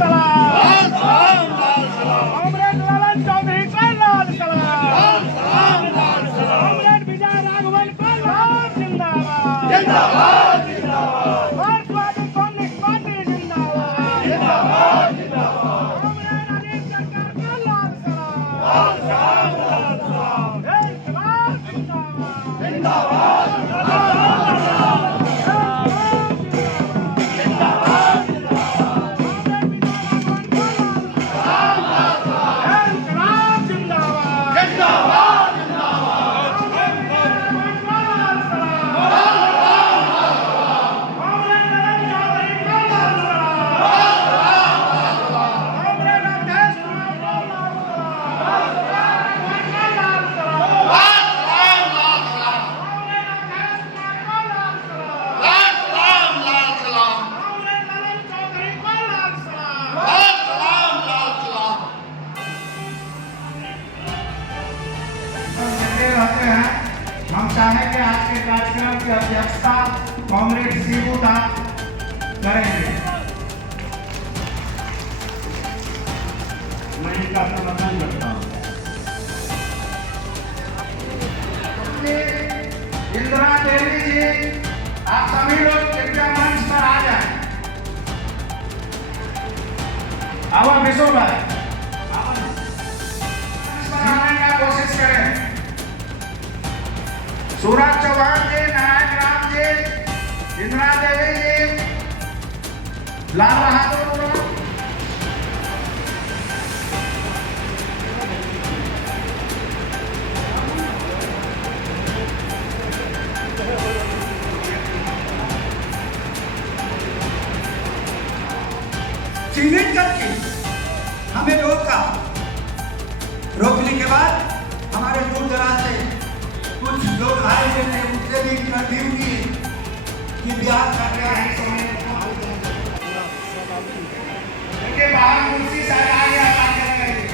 सलाम, कॉमरेड ललन चौधरी का लाल सलाम, कॉमरेड विजय राघवन का लाल जिंदाबाद, मार्क्सवादी कम्युनिस्ट पार्टी जिंदाबाद, कॉमरेड अनिल सरकार का लाल सलाम, हम चाहेंगे आज के कार्यक्रम की अध्यक्षता कॉमरेड शिबू दास करेंगे। मैं इनका समर्थन करता हूँ। इंदिरा देवी जी, आप सभी लोग कृपया मंच पर आ जाए। और विशो भाई आने का कोशिश करें। सूरज चौहान जी, नारायण राम जी, इंदिरा देवी जी, लाल बहादुर, चिन्हित करके हमें रोकने के बाद हमारे दूर दराज से कुछ लोग आए जिन्हें उनसे भी इंटरव्यू किए कि बिहार कर रहा है समय उनके बाहर कुर्सी से आगे आगे करेंगे।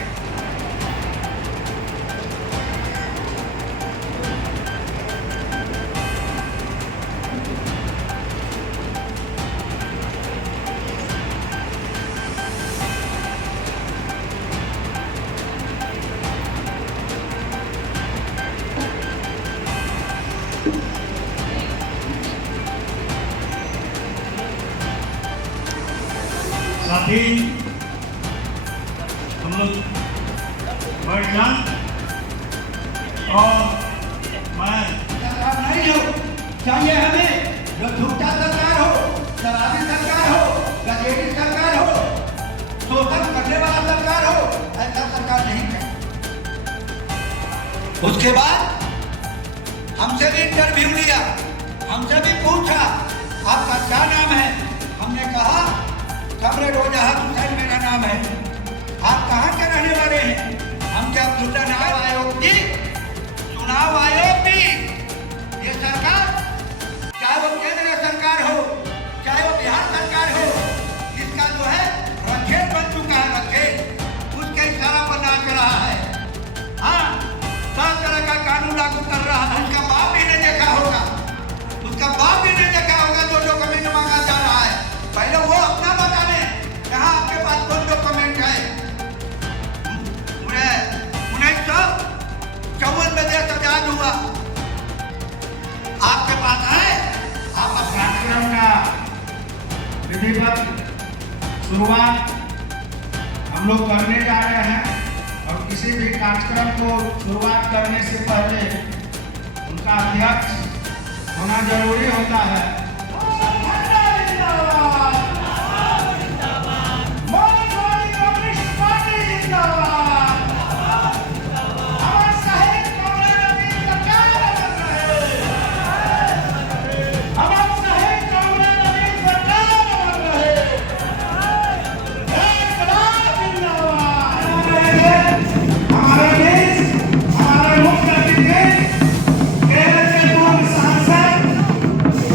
साथी हम लोग बढ़िया और मैं नहीं हो चाहिए हमें जो झूठा सरकार हो, शराबी सरकार हो, गजेटी सरकार हो, शोषण करने वाला सरकार हो, ऐसा सरकार नहीं चाहिए। उसके बाद हमसे भी इंटरव्यू लिया, हमसे भी पूछा आपका क्या नाम है। हमने कहा कॉमरेड वजाहत हुसैन मेरा नाम है। आप कहाँ के रहने वाले हैं? हम क्या चुनाव आयोग की ये सरकार, चाहे वो केंद्र सरकार हो, चाहे वो बिहार सरकार हो, इसका जो है रखेल बन चुका है। रखेल उसके इशारा पर नाच रहा है। हाँ, तरह तरह का कानून लागू कर रहा है। उसका बाप भी नहीं देखा होगा, उसका बाप भी नहीं देखा होगा जो डॉक्यूमेंट मांगा जा रहा है। पहले वो अपना बता दें, कहाँ आपके पास कौन डॉक्यूमेंट है। 1954 में देश आजाद हुआ, आपके पास है। आप कार्यक्रम का विधिवत शुरुआत हम लोग करने जा रहे हैं और किसी भी कार्यक्रम को शुरुआत करने से पहले उनका अध्यक्ष होना जरूरी होता है।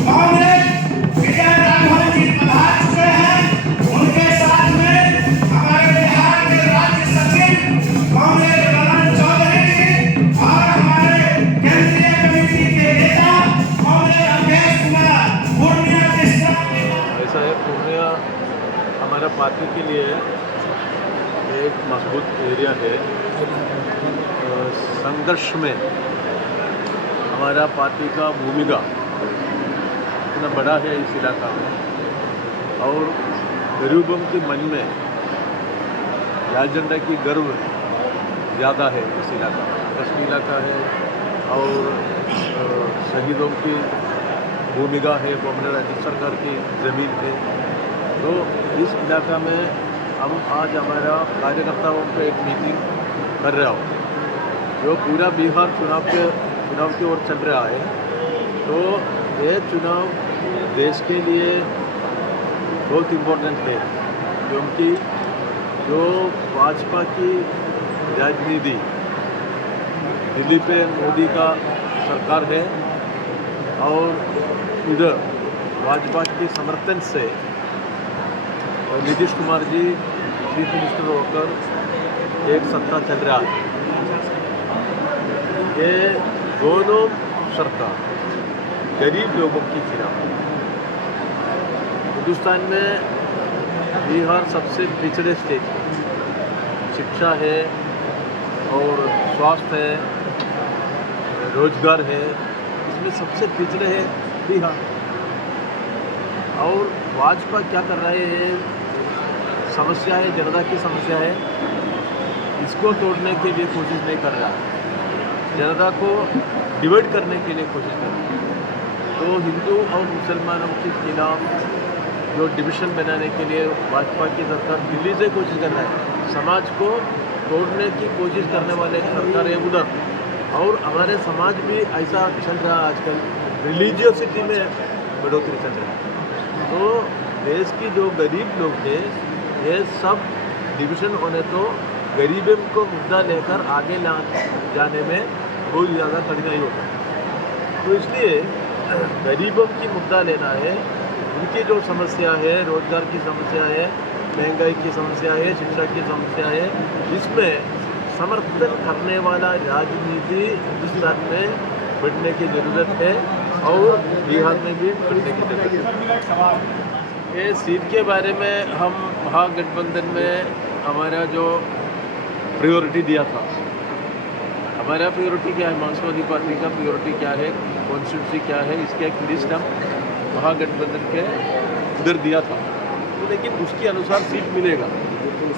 Congress एक मजबूत एरिया है। संघर्ष में हमारा पार्टी का भूमिका इतना बड़ा है इस इलाका में, और गरीबों के मन में एजेंडा की गर्व ज़्यादा है इस इलाका में। कश्मीर इलाका है और शहीदों की भूमिका है, वो हमारे राज्य सरकार की ज़मीन है। तो इस इलाका में हम आज हमारा कार्यकर्ताओं पे एक मीटिंग कर रहा हूँ, जो पूरा बिहार चुनाव की ओर चल रहा है। तो ये चुनाव देश के लिए बहुत इम्पोर्टेंट है, क्योंकि जो भाजपा की राजनीति, दिल्ली पे मोदी का सरकार है और इधर भाजपा के समर्थन से नीतीश कुमार जी चीफ मिनिस्टर होकर एक सत्ता चल रहा है। ये दोनों सरकार गरीब लोगों की खिलाफ है। हिंदुस्तान में बिहार सबसे पिछड़े स्टेट है। शिक्षा है और स्वास्थ्य है, रोजगार है, इसमें सबसे पिछड़े है बिहार। और भाजपा क्या कर रहा है, समस्या है, जनता की समस्या है, इसको तोड़ने के लिए कोशिश नहीं कर रहा है, जनता को डिवाइड करने के लिए कोशिश कर रहा है। तो हिंदू और मुसलमानों के खिलाफ जो डिवीज़न बनाने के लिए भाजपा की सरकार दिल्ली से कोशिश कर रहा है, समाज को तोड़ने की कोशिश करने वाले सरकार है उधर। और हमारे समाज भी ऐसा चल रहा है आजकल, रिलीजियसिटी में बढ़ोतरी चल रहा है। तो देश की जो गरीब लोग हैं, ये सब डिवीज़न होने तो गरीबों को मुद्दा लेकर आगे जाने में बहुत ज़्यादा कठिनाई होता है। तो इसलिए गरीबों की मुद्दा लेना है, उनकी जो समस्या है, रोजगार की समस्या है, महंगाई की समस्या है, शिक्षा की समस्या है, इसमें समर्थन करने वाला राजनीति हिंदुस्तान में बढ़ने की ज़रूरत है और बिहार में भी बढ़ने की ज़रूरत है। ये सीट के बारे में हम महागठबंधन में हमारा जो प्रायोरिटी दिया था, हमारा प्रायोरिटी क्या है, मार्क्सवादी पार्टी का प्रायोरिटी क्या है, कॉन्स्टिट्यूंसी क्या है, इसके एक लिस्ट हम महागठबंधन के उधर दिया था। तो लेकिन उसके अनुसार सीट मिलेगा।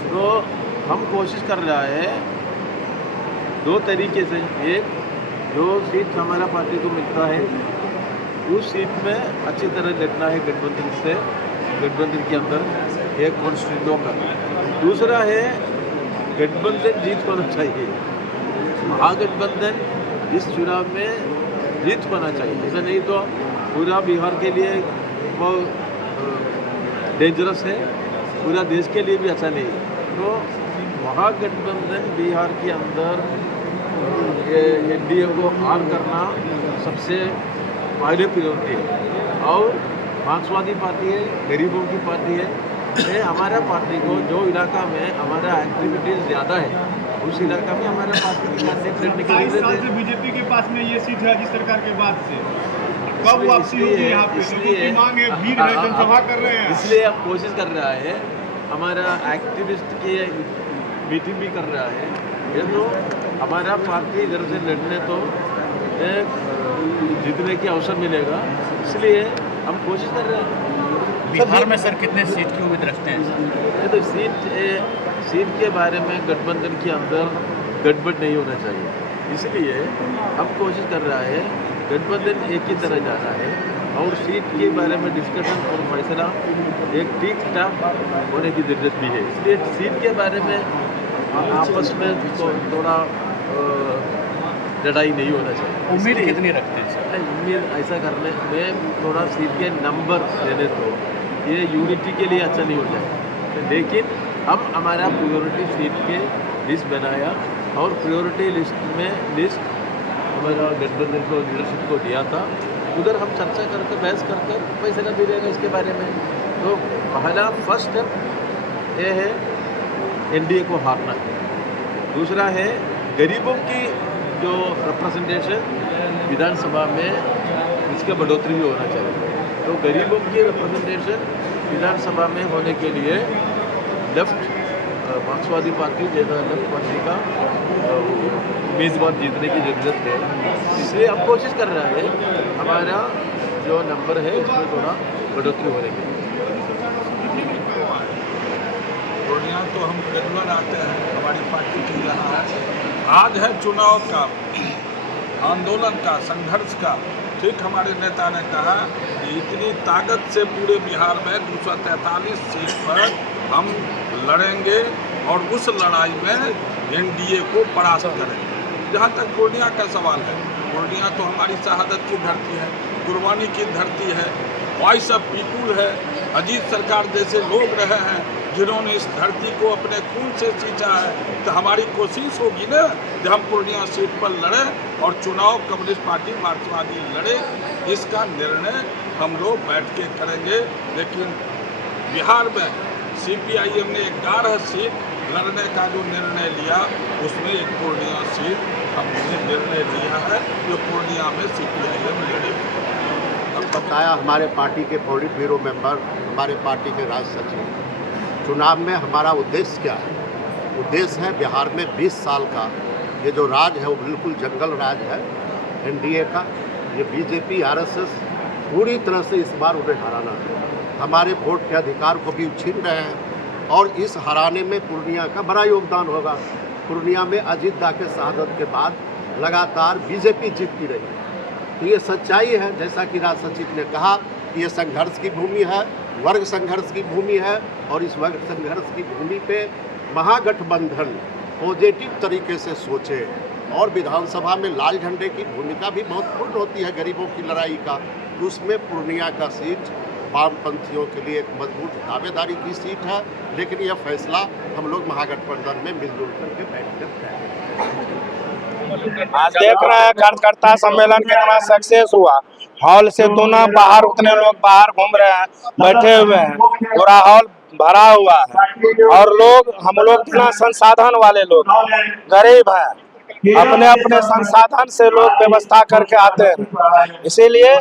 तो हम कोशिश कर रहा है दो तरीके से, एक जो सीट हमारा पार्टी को मिलता है उस सीट में अच्छी तरह लड़ना है गठबंधन से, गठबंधन के अंदर एक कॉन्स्टिट्यूंसी का। दूसरा है गठबंधन जीत होना चाहिए, महागठबंधन इस चुनाव में जीत होना चाहिए, ऐसा नहीं तो पूरा बिहार के लिए वो डेंजरस है, पूरा देश के लिए भी अच्छा नहीं है। तो महागठबंधन बिहार के अंदर एनडीए को आर करना सबसे पहले प्रायोरिटी है। और मार्क्सवादी पार्टी है, गरीबों की पार्टी है, ये हमारा पार्टी को जो इलाका में हमारा एक्टिविटीज़ ज़्यादा है उस इलाका में हमारा पार्टी की कैंडिडेट निकल रहे थे। बीजेपी के पास में ये सीट है राज्य सरकार के बाद से, कब वापसी होगी यहाँ पे? लोगों की मांग है, भीड़ है, जनसभा कर रहे हैं। इसलिए अब कोशिश कर रहा है, हमारा एक्टिविस्ट की मीटिंग भी कर रहा है। ये तो हमारा पार्टी इधर से लड़ने तो जीतने की अवसर मिलेगा, इसलिए हम कोशिश कर रहे हैं। बिहार में सर कितने सीट की उम्मीद रखते हैं? ये तो सीट के बारे में गठबंधन के अंदर गड़बड़ नहीं होना चाहिए, इसलिए हम कोशिश कर रहा है गठबंधन एक ही तरह जाना है और सीट के बारे में डिस्कशन और फैसला एक ठीक ठाक होने की ज़रूरत भी है। इसलिए सीट के बारे में आपस में थोड़ा लड़ाई नहीं होना चाहिए। उम्मीद कितनी रखते हैं सर? उम्मीद ऐसा करने में थोड़ा सीट के नंबर देने तो ये यूनिटी के लिए अच्छा नहीं हो जाए, लेकिन हम हमारा प्रायोरिटी सीट के लिस्ट बनाया और प्रायोरिटी लिस्ट में हमारा गठबंधन को लीडरशिप को दिया था, उधर हम चर्चा करके बहस करके फैसला भी देंगे इसके बारे में। तो पहला फर्स्ट स्टेप ये है एनडीए को हारना है। दूसरा है गरीबों की जो रिप्रेजेंटेशन विधानसभा में इसका बढ़ोतरी भी होना चाहिए। तो गरीबों की रिप्रेजेंटेशन विधानसभा में होने के लिए लेफ्ट मार्क्सवादी पार्टी जैसा लेफ्ट पार्टी का उम्मीदवार जीतने की ज़रूरत है। इसलिए हम कोशिश कर रहे हैं हमारा जो नंबर है उसमें थोड़ा बढ़ोतरी होने की। पूर्णिया तो हम रेगुलर आते हैं, हमारी पार्टी की यहाँ है। आज है चुनाव का, आंदोलन का, संघर्ष का। ठीक हमारे नेता ने कहा कि इतनी ताकत से पूरे बिहार में 243 सीट पर हम लड़ेंगे और उस लड़ाई में एनडीए को परास्त करेंगे। जहाँ तक पूर्णिया का सवाल है, पूर्णिया तो हमारी शहादत की धरती है, कुर्बानी की धरती है, वॉइस ऑफ पीपुल है। अजीत सरकार जैसे लोग रहे हैं जिन्होंने इस धरती को अपने खून से सींचा है। तो हमारी कोशिश होगी ना कि हम पूर्णिया सीट पर लड़ें और चुनाव कम्युनिस्ट पार्टी मार्क्सवादी लड़े। इसका निर्णय हम लोग बैठ के करेंगे। लेकिन बिहार में CPIM ने 11 सीट लड़ने का जो निर्णय लिया, उसमें एक पूर्णिया सीट हमने निर्णय लिया है जो पूर्णिया में CPIM लड़ेगी। बताया हमारे पार्टी के पॉलिट ब्यूरो मेंबर, हमारे पार्टी के राज्य सचिव, चुनाव में हमारा उद्देश्य क्या है। उद्देश्य है बिहार में 20 साल का ये जो राज है वो बिल्कुल जंगल राज है एनडीए का। ये बीजेपी RSS पूरी तरह से इस बार उन्हें हराना है। हमारे वोट के अधिकार को भी छीन रहे हैं और इस हराने में पूर्णिया का बड़ा योगदान होगा। पूर्णिया में अजीत दा के शहादत के बाद लगातार बीजेपी जीतती रही। तो ये सच्चाई है, जैसा कि राज सचिव ने कहा, ये संघर्ष की भूमि है, वर्ग संघर्ष की भूमि है और इस वर्ग संघर्ष की भूमि पे महागठबंधन पॉजिटिव तरीके से सोचे। और विधानसभा में लाल झंडे की भूमिका भी महत्वपूर्ण होती है गरीबों की लड़ाई का। उसमें पूर्णिया का सीट वामपंथियों के लिए एक मजबूत दावेदारी की सीट है। लेकिन यह फैसला हम लोग महागठबंधन में मिलजुल करके बैठ कर करेंगे। आज देख रहे हैं कार्यकर्ता सम्मेलन कितना सक्सेस हुआ। हॉल से दोनों बाहर, उतने लोग बाहर घूम रहे हैं, बैठे हुए हैं, पूरा हॉल भरा हुआ है। और लोग, हम लोग इतना संसाधन वाले लोग, गरीब हैं, अपने अपने संसाधन से लोग व्यवस्था करके आते हैं। इसीलिए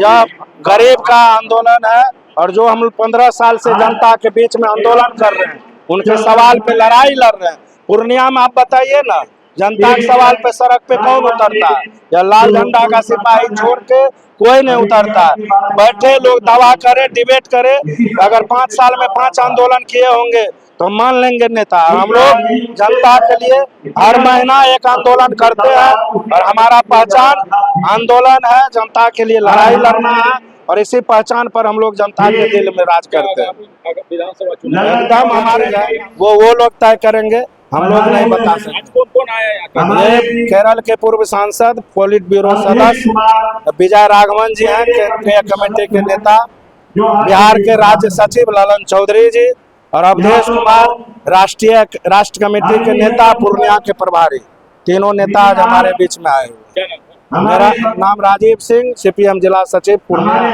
यह गरीब का आंदोलन है। और जो हम 15 साल से जनता के बीच में आंदोलन कर रहे हैं, उनके सवाल पे लड़ाई लड़ रहे हैं। पूर्णिया में आप बताइए ना, जनता के सवाल पे सड़क पे कौन उतरता है? या लाल झंडा का सिपाही छोड़ के कोई नहीं उतरता है। बैठे लोग दवा करे, डिबेट करे। अगर 5 साल में 5 आंदोलन किए होंगे तो मान लेंगे नेता। हम लोग जनता के लिए हर महीना एक आंदोलन करते हैं और हमारा पहचान आंदोलन है, जनता के लिए लड़ाई लड़ना है। और इसी पहचान पर हम लोग जनता के दिल में राज करते हैं। एकदम हमारे वो लोग तय करेंगे, हम लोग नहीं बता सकते। ये केरल के पूर्व सांसद, पॉलिट ब्यूरो सदस्य विजय राघवन जी हैं, केंद्रीय कमेटी के नेता, बिहार के राज्य सचिव ललन चौधरी जी और अवधेश कुमार राष्ट्र कमेटी के नेता, पूर्णिया के प्रभारी। तीनों नेता आज हमारे बीच में आए हुए। मेरा नाम राजीव सिंह, CPM जिला सचिव पूर्णिया।